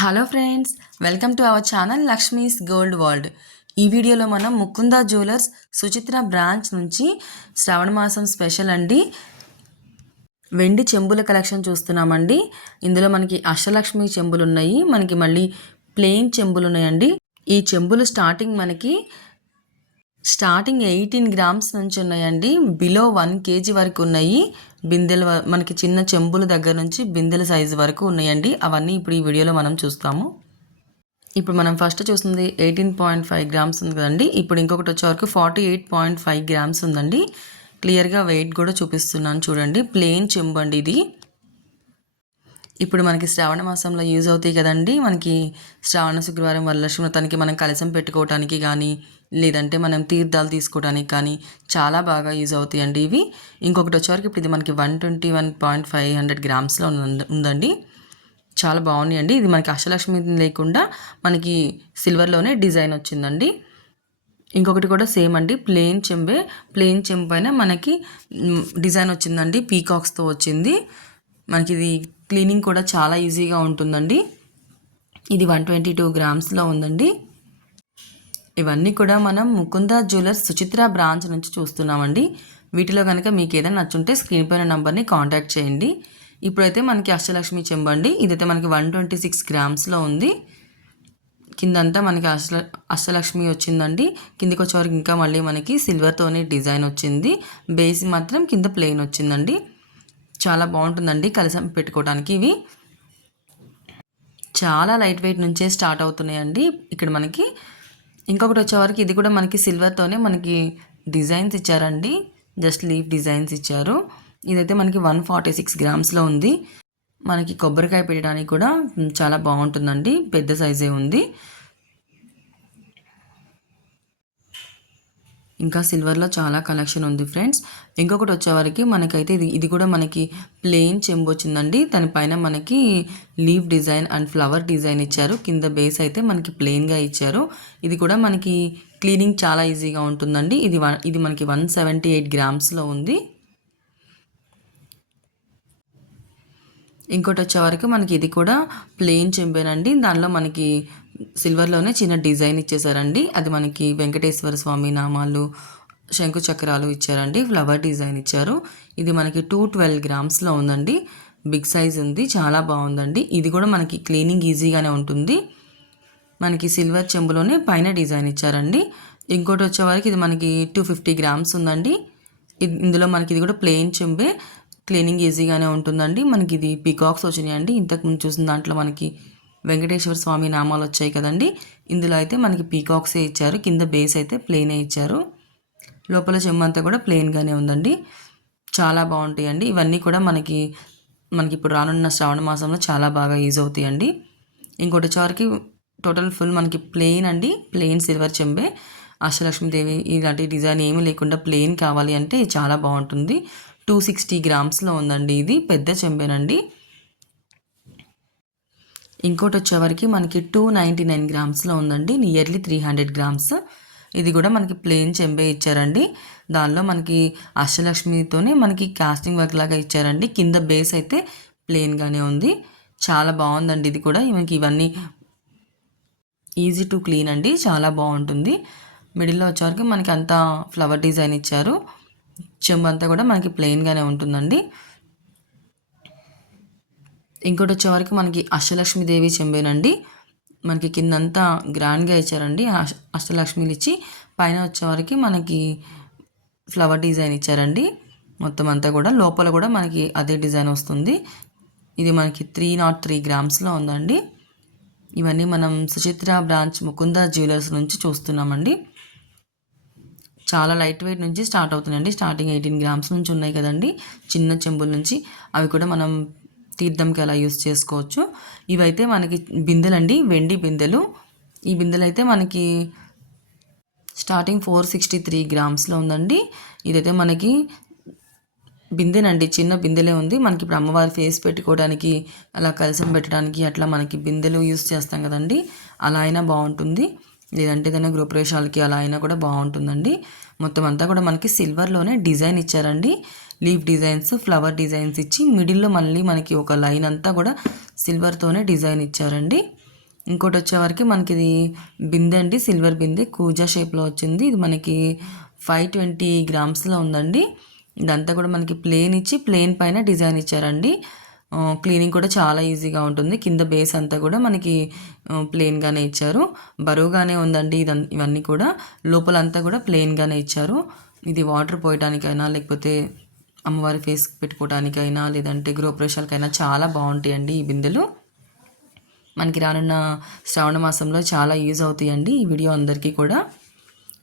Hello friends, welcome to our channel Lakshmi's gold world. ఈ వీడియోలో మనం ముకుంద జ్యువెలర్స్ సుచిత్ర బ్రాంచ్ నుంచి శ్రావణ మాసం స్పెషల్ అండి వెండి చెంబుల కలెక్షన్ చూస్తున్నామండి. ఇందులో మనకి అష్టలక్ష్మి చెంబులు ఉన్నాయి, మనకి మళ్ళీ ప్లెయిన్ చెంబులు ఉన్నాయండి. ఈ చెంబులు స్టార్టింగ్ 18 గ్రామ్స్ నుంచి ఉన్నాయండి. బిలో 1 kg వరకు ఉన్నాయి. బిందెలు మనకి చిన్న చెంబుల దగ్గర నుంచి బిందెల సైజు వరకు ఉన్నాయండి. అవన్నీ ఇప్పుడు ఈ వీడియోలో మనం చూస్తాము. ఇప్పుడు మనం ఫస్ట్ చూస్తుంది 18.5 గ్రామ్స్ ఉంది కదండి. ఇప్పుడు ఇంకొకటి వచ్చే వరకు 48.5 గ్రామ్స్ ఉందండి. క్లియర్గా వెయిట్ కూడా చూపిస్తున్నాను చూడండి. ప్లెయిన్ చెంబు అండి ఇది. ఇప్పుడు మనకి శ్రావణ మాసంలో యూజ్ అవుతాయి కదండి. మనకి శ్రావణ శుక్రవారం వరలక్ష్మి వ్రతానికి మనం కలశం పెట్టుకోవడానికి కానీ, లేదంటే మనం తీర్థాలు తీసుకోవడానికి కానీ చాలా బాగా యూజ్ అవుతాయండి ఇవి. ఇంకొకటి వచ్చేవరకు ఇప్పుడు ఇది మనకి 121.500 గ్రామ్స్లో ఉందండి. చాలా బాగున్నాయండి. ఇది మనకి అష్టలక్ష్మి లేకుండా మనకి సిల్వర్లోనే డిజైన్ వచ్చిందండి. ఇంకొకటి కూడా సేమ్ అండి, ప్లెయిన్ చెంబు పైన మనకి డిజైన్ వచ్చిందండి. పీకాక్స్తో వచ్చింది. మనకి ఇది క్లీనింగ్ కూడా చాలా ఈజీగా ఉంటుందండి. ఇది 122 గ్రామ్స్లో ఉందండి. ఇవన్నీ కూడా మనం ముకుంద జ్యువెలర్స్ సుచిత్ర బ్రాంచ్ నుంచి చూస్తున్నామండి. వీటిలో కనుక మీకు ఏదైనా నచ్చుంటే స్క్రీన్ పైన నంబర్ని కాంటాక్ట్ చేయండి. ఇప్పుడైతే మనకి అష్టలక్ష్మి చెంబు అండి. ఇదైతే మనకి 126 గ్రామ్స్లో ఉంది. కిందంతా మనకి అష్టలక్ష్మి వచ్చిందండి. కిందికి వచ్చేవరకు ఇంకా మళ్ళీ మనకి సిల్వర్తోనే డిజైన్ వచ్చింది. బేస్ మాత్రం కింద ప్లెయిన్ వచ్చిందండి. చాలా బాగుంటుందండి కలశం పెట్టుకోవడానికి. ఇవి చాలా లైట్ వెయిట్ నుంచే స్టార్ట్ అవుతున్నాయండి. ఇక్కడ మనకి ఇంకొకటి వచ్చేవరకు ఇది కూడా మనకి సిల్వర్తోనే మనకి డిజైన్స్ ఇచ్చారండి. జస్ట్ లీఫ్ డిజైన్స్ ఇచ్చారు. ఇదైతే మనకి 146 గ్రామ్స్లో ఉంది. మనకి కొబ్బరికాయ పెట్టడానికి కూడా చాలా బాగుంటుందండి. పెద్ద సైజే ఉంది. ఇంకా సిల్వర్లో చాలా కలెక్షన్ ఉంది ఫ్రెండ్స్. ఇంకొకటి వచ్చేవరకు మనకైతే ఇది కూడా మనకి ప్లెయిన్ చెంబు వచ్చిందండి. దానిపైన మనకి leaf design and flower design ఇచ్చారు. కింద బేస్ అయితే మనకి ప్లెయిన్గా ఇచ్చారు. ఇది కూడా మనకి క్లీనింగ్ చాలా ఈజీగా ఉంటుందండి. ఇది మనకి 178 గ్రామ్స్లో ఉంది. ఇంకోటి వచ్చేవరకు మనకి ఇది కూడా ప్లెయిన్ చెంబేనండి. దానిలో మనకి సిల్వర్లోనే చిన్న డిజైన్ ఇచ్చేసారండి. అది మనకి వెంకటేశ్వర స్వామి నామాలు, శంకు చక్రాలు ఇచ్చారండి. ఫ్లవర్ డిజైన్ ఇచ్చారు. ఇది మనకి 212 గ్రామ్స్లో ఉందండి. బిగ్ సైజ్ ఉంది. చాలా బాగుందండి. ఇది కూడా మనకి క్లీనింగ్ ఈజీగానే ఉంటుంది. మనకి సిల్వర్ చెంబులోనే పైన డిజైన్ ఇచ్చారండి. ఇంకోటి వచ్చేవరకు ఇది మనకి 250 గ్రామ్స్ ఉందండి. ఇందులో మనకి ఇది కూడా ప్లెయిన్ చెంబే. క్లీనింగ్ ఈజీగానే ఉంటుందండి. మనకి ఇది పీకాక్స్ వచ్చినాయండి. ఇంతకుముందు చూసిన దాంట్లో మనకి వెంకటేశ్వర స్వామి నామాలు వచ్చాయి కదండి. ఇందులో అయితే మనకి పీకాక్సే ఇచ్చారు. కింద బేస్ అయితే ప్లెయినే ఇచ్చారు. లోపల చెంబు అంతా కూడా ప్లెయిన్గానే ఉందండి. చాలా బాగుంటాయండి. ఇవన్నీ కూడా మనకి ఇప్పుడు రానున్న శ్రావణ మాసంలో చాలా బాగా యూజ్ అవుతాయండి. ఇంకోటి వచ్చేవరకు టోటల్ ఫుల్ మనకి ప్లెయిన్ అండి. ప్లెయిన్ సిల్వర్ చెంబే. అష్టలక్ష్మీదేవి ఇలాంటి డిజైన్ ఏమీ లేకుండా ప్లెయిన్ కావాలి అంటే చాలా బాగుంటుంది. 260 గ్రామ్స్లో ఉందండి. ఇది పెద్ద చెంబేనండి. ఇంకోటి వచ్చేవరకు మనకి 299 గ్రామ్స్లో ఉందండి. Nearly 300 grams. ఇది కూడా మనకి ప్లెయిన్ చెంబే ఇచ్చారండి. దానిలో మనకి అష్టలక్ష్మితోనే మనకి కాస్టింగ్ వర్క్ లాగా ఇచ్చారండి. కింద బేస్ అయితే ప్లెయిన్గానే ఉంది. చాలా బాగుందండి. ఇది కూడా మనకి ఇవన్నీ ఈజీ టు క్లీన్ అండి. చాలా బాగుంటుంది. మిడిల్లో వచ్చేవరకు మనకి అంతా ఫ్లవర్ డిజైన్ ఇచ్చారు. చెంబు అంతా కూడా మనకి ప్లెయిన్గానే ఉంటుందండి. ఇంకోటి వచ్చేవరకు మనకి అష్టలక్ష్మీదేవి చెంబేనండి. మనకి కిందంతా గ్రాండ్గా ఇచ్చారండి. అష్టలక్ష్మిలు ఇచ్చి పైన వచ్చేవరకు మనకి ఫ్లవర్ డిజైన్ ఇచ్చారండి. మొత్తం అంతా కూడా లోపల కూడా మనకి అదే డిజైన్ వస్తుంది. ఇది మనకి 303 గ్రామ్స్లో ఉందండి. ఇవన్నీ మనం సుచిత్ర బ్రాంచ్ ముకుంద జ్యువెలర్స్ నుంచి చూస్తున్నామండి. చాలా లైట్ వెయిట్ నుంచి స్టార్ట్ అవుతున్నాయండి. స్టార్టింగ్ 18 గ్రామ్స్ నుంచి ఉన్నాయి కదండి, చిన్న చెంబుల నుంచి. అవి కూడా మనం తీర్థంకి అలా యూస్ చేసుకోవచ్చు. ఇవైతే మనకి బిందెలండి, వెండి బిందెలు. ఈ బిందెలు అయితే మనకి స్టార్టింగ్ 463 గ్రామ్స్లో ఉందండి. ఇదైతే మనకి బిందెనండి, చిన్న బిందెలే ఉంది. మనకి ఇప్పుడు అమ్మవారి ఫేస్ పెట్టుకోవడానికి, అలా కలసం పెట్టడానికి అట్లా మనకి బిందెలు యూస్ చేస్తాం కదండి, అలా అయినా బాగుంటుంది. లేదంటే ఏదైనా గృహప్రవేశాలకి అలా అయినా కూడా బాగుంటుందండి. మొత్తం అంతా కూడా మనకి సిల్వర్లోనే డిజైన్ ఇచ్చారండి. లీఫ్ డిజైన్స్, ఫ్లవర్ డిజైన్స్ ఇచ్చి మిడిల్లో మళ్ళీ మనకి ఒక లైన్ అంతా కూడా సిల్వర్తోనే డిజైన్ ఇచ్చారండి. ఇంకోటి వచ్చేవరకు మనకి ఇది బిందె అండి, సిల్వర్ బిందె కూజా షేప్లో వచ్చింది. ఇది మనకి 520 గ్రామ్స్లో ఉందండి. ఇదంతా కూడా మనకి ప్లేన్ ఇచ్చి ప్లేన్ పైన డిజైన్ ఇచ్చారండి. క్లీనింగ్ కూడా చాలా ఈజీగా ఉంటుంది. కింద బేస్ అంతా కూడా మనకి ప్లెయిన్గానే ఇచ్చారు. బరువుగానే ఉందండి ఇవన్నీ కూడా. లోపలంతా కూడా ప్లెయిన్గానే ఇచ్చారు. ఇది వాటర్ పోయటానికైనా లేకపోతే అమ్మవారి ఫేస్ పెట్టుకోవడానికైనా లేదంటే గృహప్రవేశాలకైనా చాలా బాగుంటాయండి ఈ బిందెలు. మనకి రానున్న శ్రావణ మాసంలో చాలా యూజ్ అవుతాయండి ఈ వీడియో అందరికీ కూడా.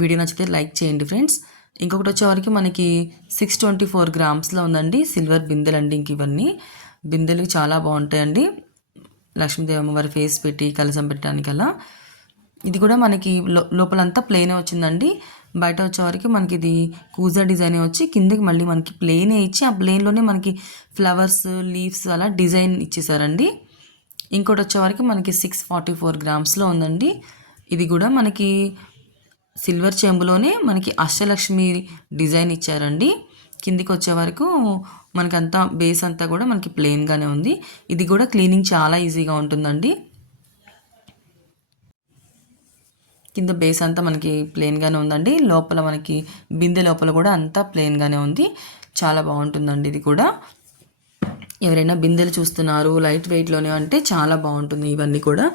వీడియో నచ్చితే లైక్ చేయండి ఫ్రెండ్స్. ఇంకొకటి వచ్చేవరకు మనకి 624 గ్రామ్స్లో ఉందండి సిల్వర్ బిందెలు అండి. ఇంక ఇవన్నీ బిందెలు చాలా బాగుంటాయండి లక్ష్మీదేవి అమ్మవారి ఫేస్ పెట్టి కలసం పెట్టడానికి అలా. ఇది కూడా మనకి లోపలంతా ప్లెయిన్ వచ్చిందండి. బయట వచ్చేవరకు మనకి ఇది కూజా డిజైన్ వచ్చి కిందకి మళ్ళీ మనకి ప్లెయినే ఇచ్చి ఆ ప్లెయిన్లోనే మనకి ఫ్లవర్స్ లీవ్స్ అలా డిజైన్ ఇచ్చేసారండి. ఇంకోటి వచ్చేవరకు మనకి 644 గ్రామ్స్లో ఉందండి. ఇది కూడా మనకి సిల్వర్ చెంబులోనే మనకి అష్టలక్ష్మి డిజైన్ ఇచ్చారండి. కిందికి వచ్చే వరకు మనకంతా బేస్ అంతా కూడా మనకి ప్లెయిన్గానే ఉంది. ఇది కూడా క్లీనింగ్ చాలా ఈజీగా ఉంటుందండి. కింద బేస్ అంతా మనకి ప్లెయిన్గానే ఉందండి. లోపల మనకి బిందె లోపల కూడా అంతా ప్లెయిన్గానే ఉంది. చాలా బాగుంటుందండి ఇది కూడా. ఎవరైనా బిందెలు చూస్తున్నారు లైట్ వెయిట్లోనే అంటే చాలా బాగుంటుంది. ఇవన్నీ కూడా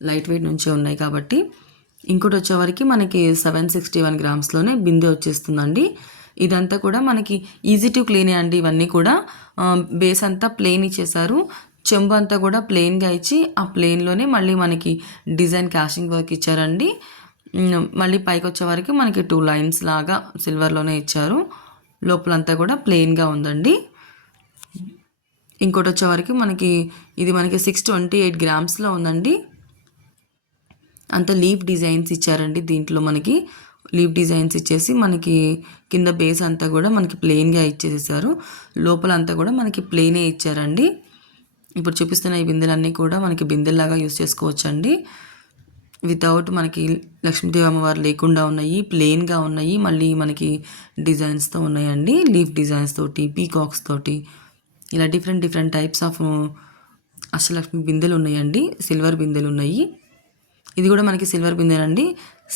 లైట్ వెయిట్ నుంచే ఉన్నాయి కాబట్టి. ఇంకోటి వచ్చేవరకు మనకి 761 గ్రామ్స్లోనే బిందె వచ్చేస్తుందండి. ఇదంతా కూడా మనకి ఈజీ టు క్లీనే అండి. ఇవన్నీ కూడా బేస్ అంతా ప్లెయిన్ ఇచ్చేసారు. చెంబు అంతా కూడా ప్లెయిన్గా ఇచ్చి ఆ ప్లెయిన్లోనే మళ్ళీ మనకి డిజైన్ క్యాషింగ్ వర్క్ ఇచ్చారండి. మళ్ళీ పైకి వచ్చే వరకు మనకి 2 లైన్స్ లాగా సిల్వర్లోనే ఇచ్చారు. లోపలంతా కూడా ప్లెయిన్గా ఉందండి. ఇంకోటి వచ్చేవరకు మనకి ఇది మనకి 628 గ్రామ్స్లో ఉందండి. అంత లీఫ్ డిజైన్స్ ఇచ్చారండి. దీంట్లో మనకి లీఫ్ డిజైన్స్ ఇచ్చేసి మనకి కింద బేస్ అంతా కూడా మనకి ప్లెయిన్గా ఇచ్చేసారు. లోపల అంతా కూడా మనకి ప్లెయినే ఇచ్చారండి. ఇప్పుడు చూపిస్తున్న ఈ బిందెలన్నీ కూడా మనకి బిందెల్లాగా యూజ్ చేసుకోవచ్చండి. వితౌట్ మనకి లక్ష్మీదేవి అమ్మవారు లేకుండా ఉన్నాయి, ప్లెయిన్గా ఉన్నాయి, మళ్ళీ మనకి డిజైన్స్తో ఉన్నాయండి. లీఫ్ డిజైన్స్ తోటి, పీకాక్స్ తోటి ఇలా డిఫరెంట్ టైప్స్ ఆఫ్ అష్టలక్ష్మి బిందెలు ఉన్నాయండి. సిల్వర్ బిందెలు ఉన్నాయి. ఇది కూడా మనకి సిల్వర్ బిందెనండి.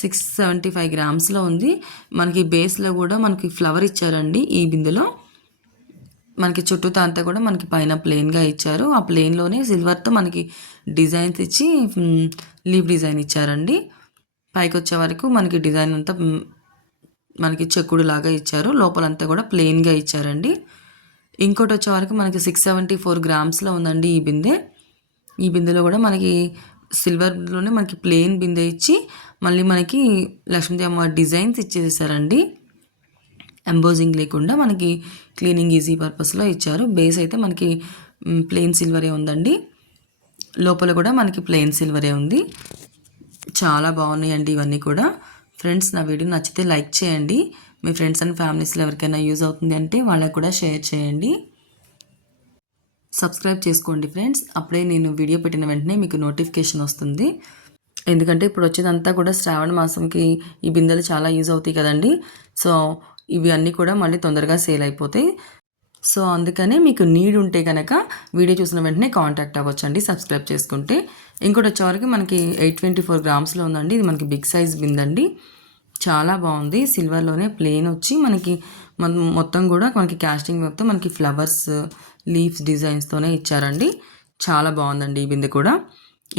675 గ్రామ్స్లో ఉంది. మనకి బేస్లో కూడా మనకి ఫ్లవర్ ఇచ్చారండి. ఈ బిందెలో మనకి చుట్టూతా అంతా కూడా మనకి పైన ప్లెయిన్గా ఇచ్చారు. ఆ ప్లెయిన్లోనే సిల్వర్తో మనకి డిజైన్స్ ఇచ్చి లీవ్ డిజైన్ ఇచ్చారండి. పైకి వచ్చే వరకు మనకి డిజైన్ అంతా మనకి చెక్కుడు లాగా ఇచ్చారు. లోపలంతా కూడా ప్లెయిన్గా ఇచ్చారండి. ఇంకోటి వచ్చే వరకు మనకి 674 గ్రామ్స్లో ఉందండి ఈ బిందె. ఈ బిందెలో కూడా మనకి సిల్వర్లోనే మనకి ప్లెయిన్ బిందె ఇచ్చి మళ్ళీ మనకి లక్ష్మీదేవి అమ్మవారి డిజైన్స్ ఇచ్చేసారండి. ఎంబోజింగ్ లేకుండా మనకి క్లీనింగ్ ఈజీ పర్పస్లో ఇచ్చారు. బేస్ అయితే మనకి ప్లెయిన్ సిల్వరే ఉందండి. లోపల కూడా మనకి ప్లెయిన్ సిల్వరే ఉంది. చాలా బాగున్నాయండి ఇవన్నీ కూడా. ఫ్రెండ్స్, నా వీడియో నచ్చితే లైక్ చేయండి. మీ ఫ్రెండ్స్ అండ్ ఫ్యామిలీస్లో ఎవరికైనా యూజ్ అవుతుంది అంటే వాళ్ళకి కూడా షేర్ చేయండి. సబ్స్క్రైబ్ చేసుకోండి ఫ్రెండ్స్. అప్పుడే నేను వీడియో పెట్టిన వెంటనే మీకు నోటిఫికేషన్ వస్తుంది. ఎందుకంటే ఇప్పుడు వచ్చేదంతా కూడా శ్రావణ మాసంకి ఈ బిందెలు చాలా యూజ్ అవుతాయి కదండి. సో ఇవి అన్నీ కూడా మళ్ళీ తొందరగా సేల్ అయిపోతాయి. సో అందుకనే మీకు నీడ్ ఉంటే కనుక వీడియో చూసిన వెంటనే కాంటాక్ట్ అవ్వచ్చండి సబ్స్క్రైబ్ చేసుకుంటే. ఇంకోటి వచ్చేవరకు మనకి 824 గ్రామ్స్లో ఉందండి. ఇది మనకి బిగ్ సైజ్ బిందండి. చాలా బాగుంది. సిల్వర్లోనే ప్లెయిన్ వచ్చి మనకి మొత్తం కూడా మనకి కాస్టింగ్ మొత్తం మనకి ఫ్లవర్స్ లీవ్స్ డిజైన్స్తోనే ఇచ్చారండి. చాలా బాగుందండి ఈ బిందె కూడా.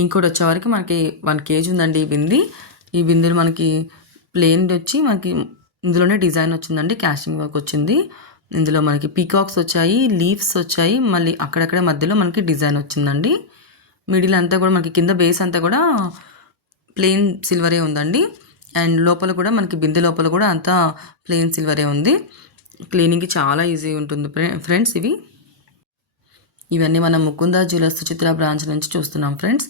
ఇంకోటి వచ్చేవరకు మనకి 1 kg ఉందండి ఈ బింది. ఈ బిందెలు మనకి ప్లెయిన్ వచ్చి మనకి ఇందులోనే డిజైన్ వచ్చిందండి. కాస్టింగ్ వర్క్ వచ్చింది. ఇందులో మనకి పీకాక్స్ వచ్చాయి, లీవ్స్ వచ్చాయి, మళ్ళీ అక్కడక్కడ మధ్యలో మనకి డిజైన్ వచ్చిందండి. మిడిల్ అంతా కూడా మనకి కింద బేస్ అంతా కూడా ప్లెయిన్ సిల్వరే ఉందండి. అండ్ లోపల కూడా మనకి బిందె లోపల కూడా అంతా ప్లెయిన్ సిల్వరే ఉంది. క్లీనింగ్కి చాలా ఈజీ ఉంటుంది ఫ్రెండ్స్. ఇవన్నీ మనం ముకుందా జ్యువెలర్స్ సుచిత్ర బ్రాంచ్ నుంచి చూస్తున్నాం ఫ్రెండ్స్.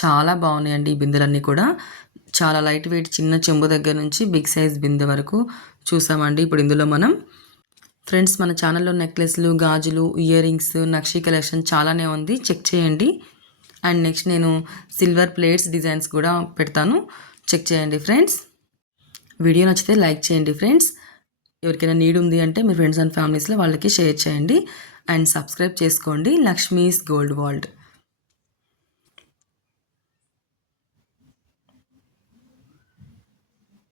చాలా బాగున్నాయండి ఈ బిందెలన్నీ కూడా. చాలా లైట్ వెయిట్ చిన్న చెంబు దగ్గర నుంచి బిగ్ సైజ్ బిందె వరకు చూసామండి. ఇప్పుడు ఇందులో మనం ఫ్రెండ్స్ మన ఛానల్లో నెక్లెస్లు, గాజులు, ఇయర్ రింగ్స్, నక్షీ కలెక్షన్ చాలానే ఉంది, చెక్ చేయండి. అండ్ నెక్స్ట్ నేను సిల్వర్ ప్లేట్స్ డిజైన్స్ కూడా పెడతాను, చెక్ చేయండి ఫ్రెండ్స్. వీడియో నచ్చితే లైక్ చేయండి ఫ్రెండ్స్. ఎవరికైనా నీడ్ ఉంది అంటే మీ ఫ్రెండ్స్ అండ్ ఫ్యామిలీస్లో వాళ్ళకి షేర్ చేయండి. అండ్ సబ్స్క్రైబ్ చేసుకోండి లక్ష్మీస్ గోల్డ్ వరల్డ్.